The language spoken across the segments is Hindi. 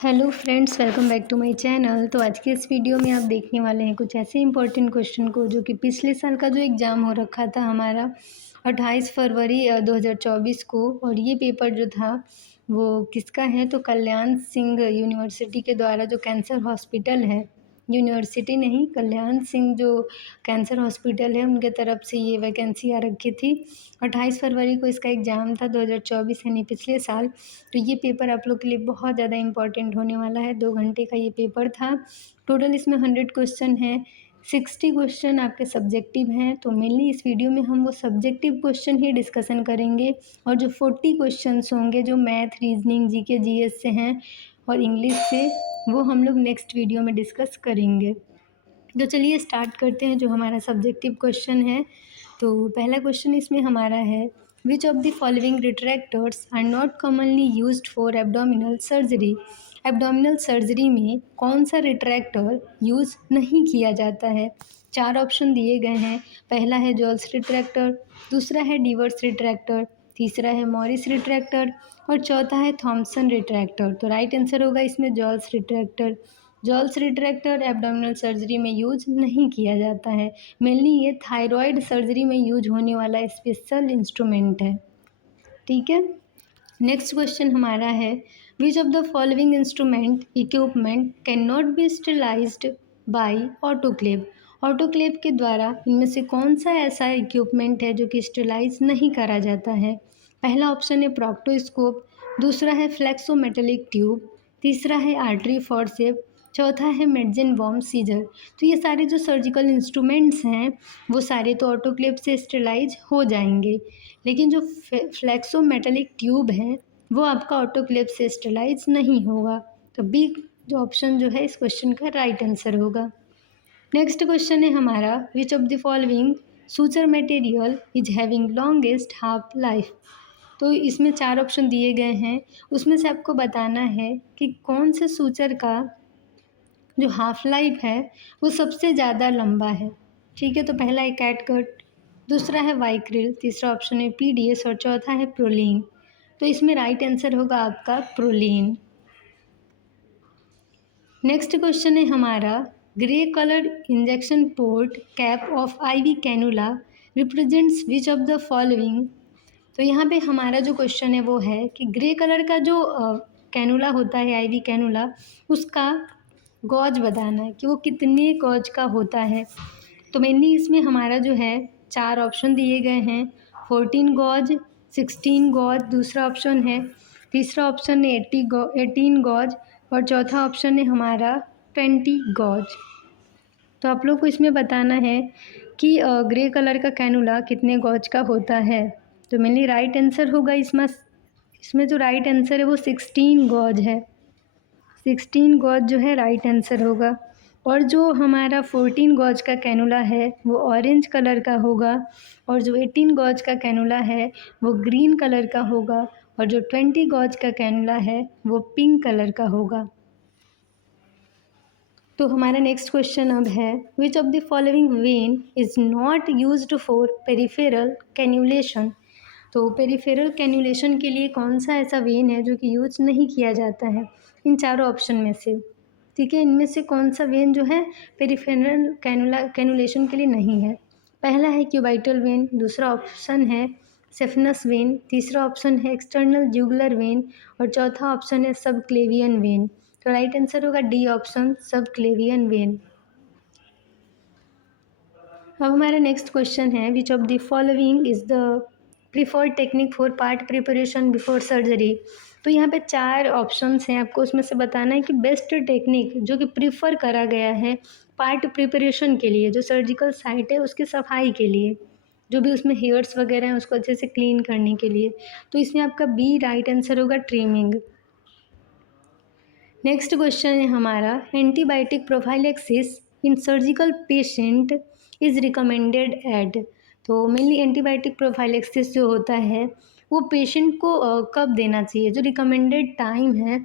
Hello friends, welcome back to my channel. तो आज के इस वीडियो में आप देखने वाले हैं कुछ ऐसे इंपॉर्टेंट क्वेश्चन को जो कि पिछले साल का जो एग्ज़ाम हो रखा था हमारा 28 फरवरी 2024 को। और ये पेपर जो था वो किसका है, तो कल्याण सिंह यूनिवर्सिटी के द्वारा जो कैंसर हॉस्पिटल है, यूनिवर्सिटी नहीं, कल्याण सिंह जो कैंसर हॉस्पिटल है उनके तरफ से ये वैकेंसी आ रखी थी। 28 फरवरी को इसका एग्ज़ाम था 2024 यानी पिछले साल। तो ये पेपर आप लोग के लिए बहुत ज़्यादा इंपॉर्टेंट होने वाला है। 2 घंटे का ये पेपर था। टोटल इसमें 100 क्वेश्चन है, 60 क्वेश्चन आपके सब्जेक्टिव हैं। तो मेनली इस वीडियो में हम वो सब्जेक्टिव क्वेश्चन ही डिस्कशन करेंगे और जो 40 क्वेश्चंस होंगे जो मैथ, रीजनिंग, जीके, जीएस से हैं और इंग्लिश से, वो हम लोग नेक्स्ट वीडियो में डिस्कस करेंगे। तो चलिए स्टार्ट करते हैं जो हमारा सब्जेक्टिव क्वेश्चन है। तो पहला क्वेश्चन इसमें हमारा है, which of the following retractors are not commonly used for abdominal surgery. Abdominal surgery में कौन सा रिट्रैक्टर यूज़ नहीं किया जाता है। 4 ऑप्शन दिए गए हैं। पहला है जॉल्स रिट्रैक्टर, दूसरा है डीवर्स रिट्रैक्टर, तीसरा है मॉरिस रिट्रैक्टर और चौथा है थॉमसन रिट्रैक्टर। तो राइट आंसर होगा इसमें joules retractor. Joules retractor abdominal surgery में यूज नहीं किया जाता है। मेनली ये थायराइड सर्जरी में यूज होने वाला स्पेशल इंस्ट्रूमेंट है। ठीक है, नेक्स्ट क्वेश्चन हमारा है, which of the following instrument equipment can not be sterilised by autoclave. Autoclave के द्वारा इनमें से कौन सा ऐसा इक्विपमेंट है जो कि स्टेलाइज नहीं करा जाता है। पहला ऑप्शन है प्रोक्टोस्कोप, दूसरा है फ्लेक्सोमेटेलिक ट्यूब, तीसरा है आर्टरी फॉरसेप, चौथा है मेडजिन वॉर्म सीजर। तो ये सारे जो सर्जिकल इंस्ट्रूमेंट्स हैं वो सारे तो ऑटोक्लेव से स्टेलाइज हो जाएंगे, लेकिन जो फ्लेक्सोमेटेलिक ट्यूब है वो आपका ऑटोक्लेव से स्टेलाइज नहीं होगा। तो बी जो ऑप्शन जो है इस क्वेश्चन का राइट आंसर होगा। नेक्स्ट क्वेश्चन है हमारा, विच of the following suture material is having longest half life. तो इसमें 4 ऑप्शन दिए गए हैं, उसमें से आपको बताना है कि कौन से सूचर का जो हाफ लाइफ है वो सबसे ज़्यादा लंबा है। ठीक है, तो पहला है कैटगट, दूसरा है वाइक्रिल, तीसरा ऑप्शन है पीडीएस और चौथा है प्रोलीन। तो इसमें राइट आंसर होगा आपका प्रोलीन। नेक्स्ट क्वेश्चन है हमारा, grey colour injection port cap of IV cannula represents which of the following. तो यहाँ पे हमारा जो क्वेश्चन है वो है कि ग्रे कलर का जो कैनुला होता है, आईवी कैनुला, उसका गॉज बताना है कि वो कितने गॉज का होता है। तो मेनली इसमें हमारा जो है 4 ऑप्शन दिए गए हैं, 14 गॉज, 16 गॉज दूसरा ऑप्शन है, तीसरा ऑप्शन है 18 गॉज और चौथा ऑप्शन है हमारा 20 गॉज। तो आप लोग को इसमें बताना है कि ग्रे कलर का कैनुला कितने गॉज का होता है। तो मेनली राइट आंसर होगा इसमें जो राइट आंसर है वो 16 गॉज है। 16 गॉज जो है राइट आंसर होगा। और जो हमारा 14 गॉज का कैनुला है वो ऑरेंज कलर का होगा और जो 18 गॉज का कैनुला है वो ग्रीन कलर का होगा और जो 20 गॉज का कैनुला है वो पिंक कलर का होगा। तो हमारा नेक्स्ट क्वेश्चन अब है, which of the following vein is not used for peripheral cannulation. तो पेरिफेरल कैन्युलेशन के लिए कौन सा ऐसा वेन है जो कि यूज नहीं किया जाता है इन चारों ऑप्शन में से। ठीक है, इनमें से कौन सा वेन जो है पेरिफेरल कैन्युलेशन के लिए नहीं है। पहला है क्यूबाइटल वेन, दूसरा ऑप्शन है सेफनस वेन, तीसरा ऑप्शन है एक्सटर्नल जुगुलर वेन और चौथा ऑप्शन है सब क्लेवियन वेन। तो राइट आंसर होगा डी ऑप्शन, सब क्लेवियन वेन। अब हमारा नेक्स्ट क्वेश्चन है, which of the following is the preferred technique for part preparation before surgery. तो यहाँ पे 4 ऑप्शंस हैं, आपको उसमें से बताना है कि बेस्ट टेक्निक जो कि प्रीफर करा गया है पार्ट प्रिपरेशन के लिए, जो सर्जिकल साइट है उसकी सफाई के लिए, जो भी उसमें हेयर्स वगैरह हैं उसको अच्छे से क्लीन करने के लिए। तो इसमें आपका बी राइट आंसर होगा, ट्रिमिंग। नेक्स्ट क्वेश्चन है हमारा, antibiotic prophylaxis in surgical patient is recommended at. तो मेनली एंटीबायोटिक प्रोफाइलेक्सिस जो होता है वो पेशेंट को कब देना चाहिए, जो रिकमेंडेड टाइम है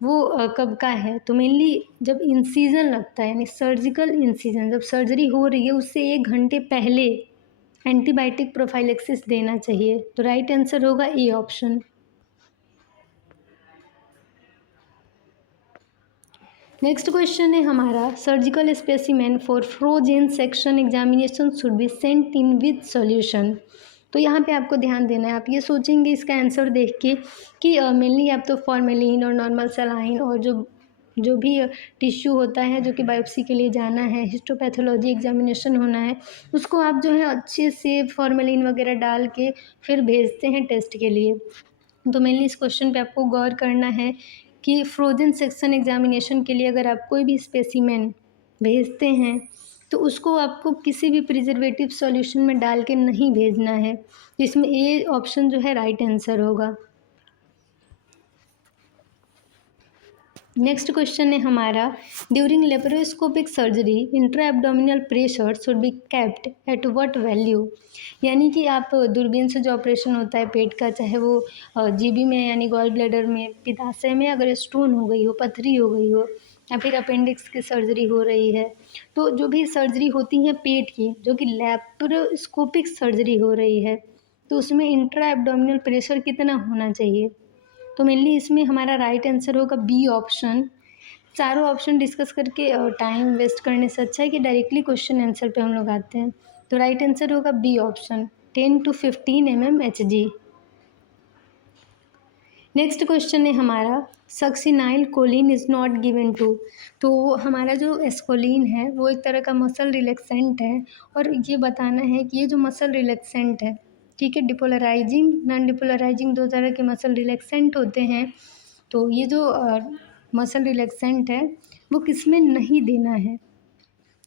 वो कब का है। तो मेनली जब इंसीजन लगता है, यानी सर्जिकल इंसीजन, जब सर्जरी हो रही है उससे 1 घंटे पहले एंटीबायोटिक प्रोफाइलेक्सिस देना चाहिए। तो राइट आंसर होगा ए ऑप्शन। नेक्स्ट क्वेश्चन है हमारा, surgical specimen for frozen section examination should be sent in with solution. तो यहाँ पे आपको ध्यान देना है, आप ये सोचेंगे इसका आंसर देख के कि मेनली आप तो फॉर्मेलिन और नॉर्मल सलाइन और जो भी टिश्यू होता है जो कि बायोप्सी के लिए जाना है, हिस्टोपैथोलॉजी एग्जामिनेशन होना है, उसको आप जो है अच्छे से फॉर्मेलिन वगैरह डाल के फिर भेजते हैं टेस्ट के लिए। तो मेनली इस क्वेश्चन पे आपको गौर करना है कि फ्रोजन सेक्शन एग्जामिनेशन के लिए अगर आप कोई भी स्पेसिमेन भेजते हैं तो उसको आपको किसी भी प्रिजर्वेटिव सॉल्यूशन में डाल के नहीं भेजना है। इसमें ए ऑप्शन जो है राइट आंसर होगा। नेक्स्ट क्वेश्चन है हमारा, during laparoscopic surgery intra abdominal pressure should be kept at what value. यानी कि आप दूरबीन से जो ऑपरेशन होता है पेट का, चाहे वो जीबी में यानी गॉल ब्लैडर में, पित्ताशय में अगर स्टोन हो गई हो, पथरी हो गई हो या फिर अपेंडिक्स की सर्जरी हो रही है, तो जो भी सर्जरी होती है पेट की जो कि लेप्रोस्कोपिक सर्जरी हो रही है, तो उसमें इंट्रा एब्डोमिनल प्रेशर कितना होना चाहिए। तो मेनली इसमें हमारा राइट आंसर होगा बी ऑप्शन। चारों ऑप्शन डिस्कस करके टाइम वेस्ट करने से अच्छा है कि डायरेक्टली क्वेश्चन आंसर पे हम लोग आते हैं। तो राइट आंसर होगा B option, 10 to 15 mmHg। Next question है हमारा, succinylcholine is not given to. तो हमारा जो एस्कोलिन है वो एक तरह का मसल रिलैक्सेंट है, और ये बताना है कि ये जो मसल रिलैक्सेंट है, ठीक है, डिपोलराइजिंग नॉन डिपोलराइजिंग दो तरह के मसल रिलैक्सेंट होते हैं। तो ये जो मसल रिलैक्सेंट है वो किस में नहीं देना है।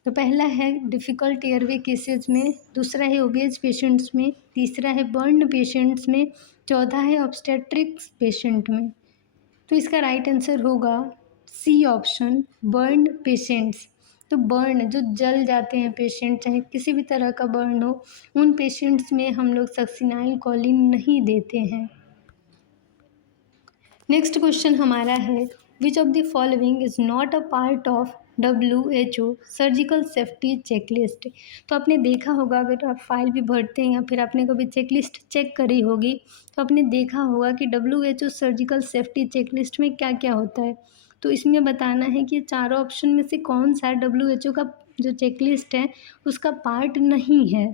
तो पहला है डिफ़िकल्ट एयरवे केसेस में, दूसरा है ओबेज पेशेंट्स में, तीसरा है बर्न पेशेंट्स में, चौथा है ऑब्स्टेट्रिक्स पेशेंट में। तो इसका राइट आंसर होगा सी ऑप्शन, बर्न पेशेंट्स। तो बर्न जो जल जाते हैं पेशेंट, चाहे किसी भी तरह का बर्न हो, उन पेशेंट्स में हम लोग सक्सिनाइल कोलिन नहीं देते हैं। नेक्स्ट क्वेश्चन हमारा है, which of the following is not a part of WHO surgical safety checklist. तो आपने देखा होगा, अगर आप फाइल भी भरते हैं या फिर आपने कभी चेकलिस्ट चेक करी होगी, तो आपने देखा होगा कि WHO सर्जिकल सेफ्टी चेकलिस्ट में क्या क्या होता है। तो इसमें बताना है कि चारों ऑप्शन में से कौन सा WHO का जो चेकलिस्ट है उसका पार्ट नहीं है।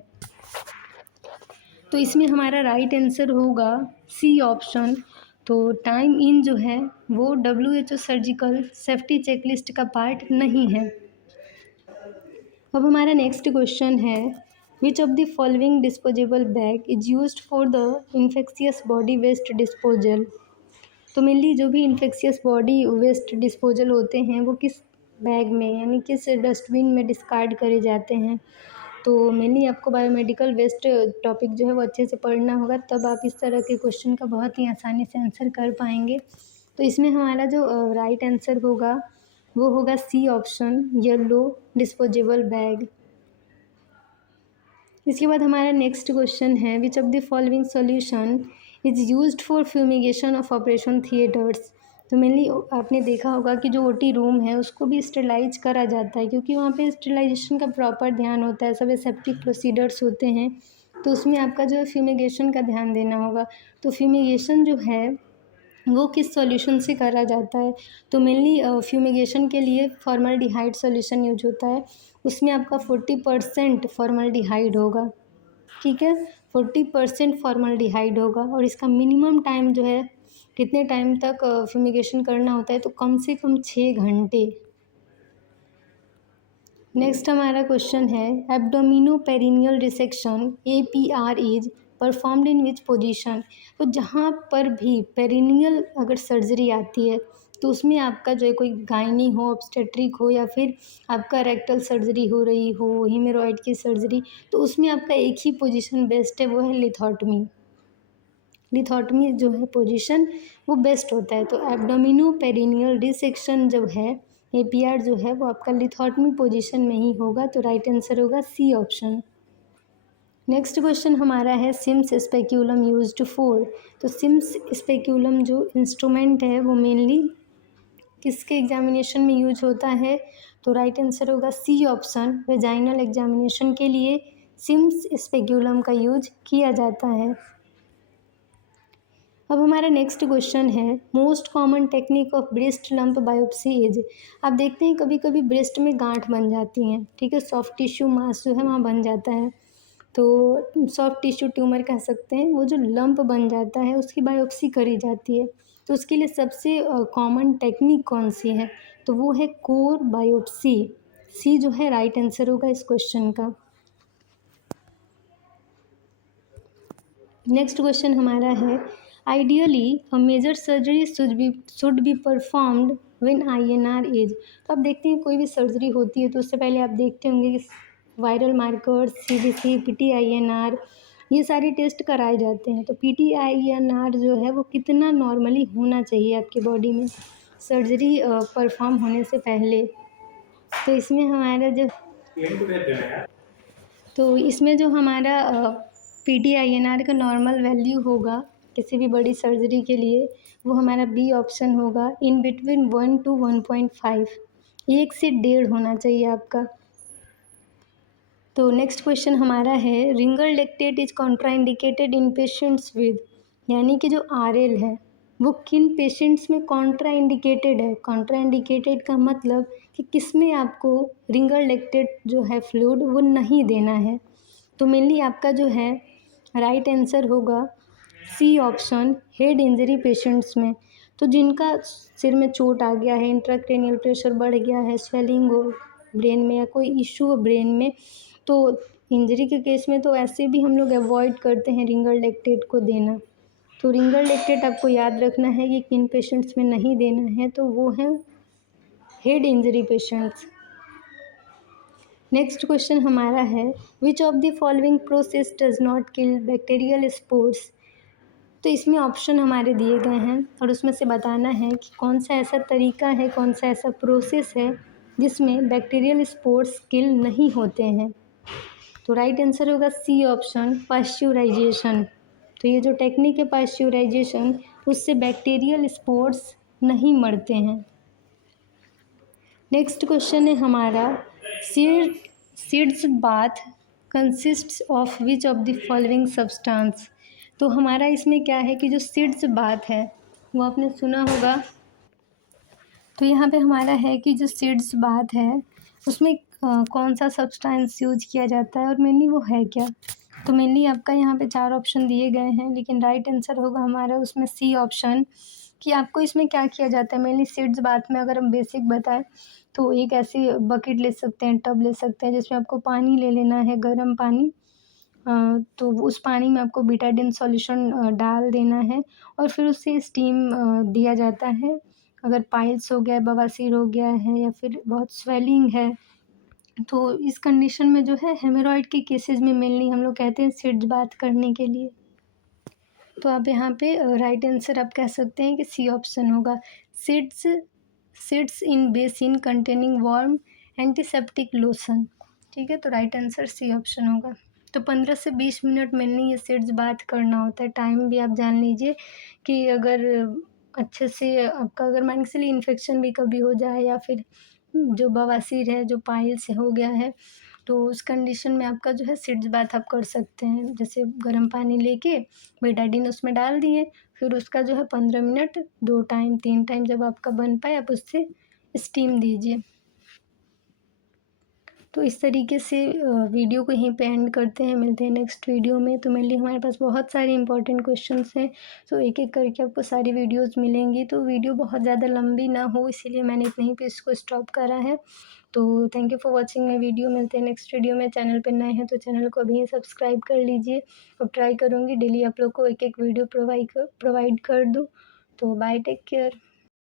तो इसमें हमारा राइट आंसर होगा सी ऑप्शन। तो टाइम इन जो है वो WHO सर्जिकल सेफ्टी चेकलिस्ट का पार्ट नहीं है। अब हमारा नेक्स्ट क्वेश्चन है, which of the following disposable bag is used for the infectious body waste disposal. तो मेनली जो भी इन्फेक्शियस बॉडी वेस्ट डिस्पोजल होते हैं वो किस बैग में यानी किस डस्टबिन में डिस्कार्ड करे जाते हैं। तो मेनली आपको बायोमेडिकल वेस्ट टॉपिक जो है वो अच्छे से पढ़ना होगा, तब आप इस तरह के क्वेश्चन का बहुत ही आसानी से आंसर कर पाएंगे। तो इसमें हमारा जो राइट आंसर होगा वो होगा C option, yellow disposable bag. इसके बाद हमारा नेक्स्ट क्वेश्चन है, which of the following solution is used for fumigation of operation theatres. तो मेनली आपने देखा होगा कि जो OT रूम है उसको भी स्टेलाइज करा जाता है, क्योंकि वहाँ पे स्टेलाइजेशन का प्रॉपर ध्यान होता है, सब एसेप्टिक प्रोसीडर्स होते हैं, तो उसमें आपका जो है फ्यूमिगेशन का ध्यान देना होगा। तो फ्यूमिगेशन जो है वो किस सॉल्यूशन से करा जाता है। तो मेनली फ्यूमिगेशन के लिए फॉर्मल्डिहाइड सॉल्यूशन यूज होता है, उसमें आपका 40% फॉर्मल्डिहाइड होगा, ठीक है, 40% फॉर्मल्डिहाइड होगा। और इसका मिनिमम टाइम जो है कितने टाइम तक फ्यूमिगेशन करना होता है, तो कम से कम 6 घंटे। नेक्स्ट हमारा क्वेश्चन है, abdominoperineal resection APR is performed in which position. तो जहाँ पर भी पेरिनियल अगर सर्जरी आती है तो उसमें आपका जो है कोई गायनी हो, ऑब्स्टेट्रिक हो, या फिर आपका रेक्टल सर्जरी हो रही हो, हीमोरॉइड की सर्जरी, तो उसमें आपका एक ही पोजीशन बेस्ट है, वो है लिथोटमी। लिथोटमी जो है पोजीशन वो बेस्ट होता है। तो एब्डोमिनोपेरिनियल डिसेक्शन जब है APR जो है वो आपका लिथोटमी पोजीशन में ही होगा। तो राइट आंसर होगा सी ऑप्शन। नेक्स्ट क्वेश्चन हमारा है, सिम्स स्पेक्यूलम यूज्ड फॉर। तो सिम्स स्पेक्यूलम जो इंस्ट्रूमेंट है वो मेनली किसके एग्जामिनेशन में यूज होता है। तो राइट आंसर होगा सी ऑप्शन, वेजाइनल एग्जामिनेशन के लिए सिम्स स्पेक्यूलम का यूज किया जाता है। अब हमारा नेक्स्ट क्वेश्चन है most common technique of breast lump biopsy is. आप देखते हैं कभी कभी ब्रेस्ट में गांठ बन जाती हैं, ठीक है, सॉफ्ट टिश्यू मास जो है वहाँ बन जाता है, तो सॉफ्ट टिश्यू ट्यूमर कह सकते हैं। वो जो लंप बन जाता है उसकी बायोप्सी करी जाती है, तो उसके लिए सबसे कॉमन टेक्निक कौन सी है, तो वो है कोर बायोप्सी। सी जो है राइट आंसर होगा इस क्वेश्चन का। नेक्स्ट क्वेश्चन हमारा है ideally a major surgery should be performed when INR as. तो आप देखते हैं कोई भी सर्जरी होती है तो उससे पहले आप देखते होंगे कि वायरल मार्कर्स, CBC, PTINR, ये सारे टेस्ट कराए जाते हैं। तो PTINR जो है वो कितना नॉर्मली होना चाहिए आपकी बॉडी में सर्जरी परफॉर्म होने से पहले। तो इसमें हमारा जो तो इसमें जो हमारा PTINR का नॉर्मल वैल्यू होगा किसी भी बड़ी सर्जरी के लिए, वो हमारा बी ऑप्शन होगा, इन बिटवीन 1 to 1.5, 1 से 1.5 होना चाहिए आपका। तो नेक्स्ट क्वेश्चन हमारा है Ringer lactate is contraindicated in patients with, यानी कि जो RL है वो किन पेशेंट्स में कॉन्ट्राइंडिकेटेड है। कॉन्ट्राइंडिकेटेड का मतलब कि किस में आपको रिंगल लेक्टेट जो है फ्लूइड वो नहीं देना है। तो मेनली आपका जो है राइट आंसर होगा C option, head injury patients में। तो जिनका सिर में चोट आ गया है, इंट्राक्रेनियल प्रेशर बढ़ गया है, स्वेलिंग हो ब्रेन में या कोई इशू हो ब्रेन में, तो इंजरी के केस में तो ऐसे भी हम लोग अवॉइड करते हैं रिंगल लेक्टेट को देना। तो रिंगल लेक्टेट आपको याद रखना है कि किन पेशेंट्स में नहीं देना है, तो वो है head injury patients. Next question हमारा है which of the following process does not kill bacterial spores. तो इसमें ऑप्शन हमारे दिए गए हैं और उसमें से बताना है कि कौन सा ऐसा तरीका है, कौन सा ऐसा प्रोसेस है जिसमें बैक्टीरियल स्पोर्स किल नहीं होते हैं। तो राइट आंसर होगा सी ऑप्शन, पाश्चुराइजेशन। तो ये जो टेक्निक है पाश्चुराइजेशन, उससे बैक्टीरियल स्पोर्स नहीं मरते हैं। नेक्स्ट क्वेश्चन है हमारा seeds bath consists of which of the following substance. तो हमारा इसमें क्या है कि जो सीड्स बाथ है वो आपने सुना होगा। तो यहाँ पे हमारा है कि जो सीड्स बाथ है उसमें कौन सा सब्सटेंस यूज किया जाता है और मेनली वो है क्या। तो मेनली आपका यहाँ पे 4 ऑप्शन दिए गए हैं, लेकिन राइट आंसर होगा हमारा उसमें सी ऑप्शन, कि आपको इसमें क्या किया जाता है। मेनली सीड्स बाथ में अगर हम बेसिक बताएं तो एक ऐसी बकेट ले सकते हैं, टब ले सकते हैं, जिसमें आपको पानी ले लेना है, गर्म पानी। तो उस पानी में आपको बीटाडिन सॉल्यूशन डाल देना है और फिर उससे स्टीम दिया जाता है। अगर पाइल्स हो गया है, बवासीर हो गया है या फिर बहुत स्वेलिंग है, तो इस कंडीशन में जो है हेमोरॉइड के केसेस में मेनली हम लोग कहते हैं सीड्स बाथ करने के लिए। तो आप यहाँ पे राइट आंसर आप कह सकते हैं कि सी ऑप्शन होगा, seeds sits in basin containing warm antiseptic lotion. ठीक है, तो राइट आंसर सी ऑप्शन होगा। तो 15 से 20 मिनट मेनली ये सिट्स बात करना होता है। टाइम भी आप जान लीजिए कि अगर अच्छे से आपका अगर मान के चलिए इन्फेक्शन भी कभी हो जाए या फिर जो बवासीर है, जो पाइल्स हो गया है, तो उस कंडीशन में आपका जो है सिट्स बाथ आप कर सकते हैं। जैसे गर्म पानी लेके बेटाडीन उसमें डाल दिए, फिर उसका जो है 15 मिनट 2 टाइम 3 टाइम जब आपका बन पाए आप उससे स्टीम दीजिए। तो इस तरीके से वीडियो को यहीं पे एंड करते हैं, मिलते हैं नेक्स्ट वीडियो में। तो मेनली हमारे पास बहुत सारे इंपॉर्टेंट क्वेश्चंस हैं, तो एक एक करके आपको सारी वीडियोस मिलेंगी। तो वीडियो बहुत ज़्यादा लंबी ना हो इसीलिए मैंने इतनी पे इसको स्टॉप करा है। तो thank you for watching my video, मिलते हैं नेक्स्ट वीडियो में। चैनल पर नए हैं तो चैनल को अभी सब्सक्राइब कर लीजिए। अब ट्राई करूँगी डेली आप लोग को एक एक वीडियो प्रोवाइड कर दूँ। तो बाय, टेक केयर।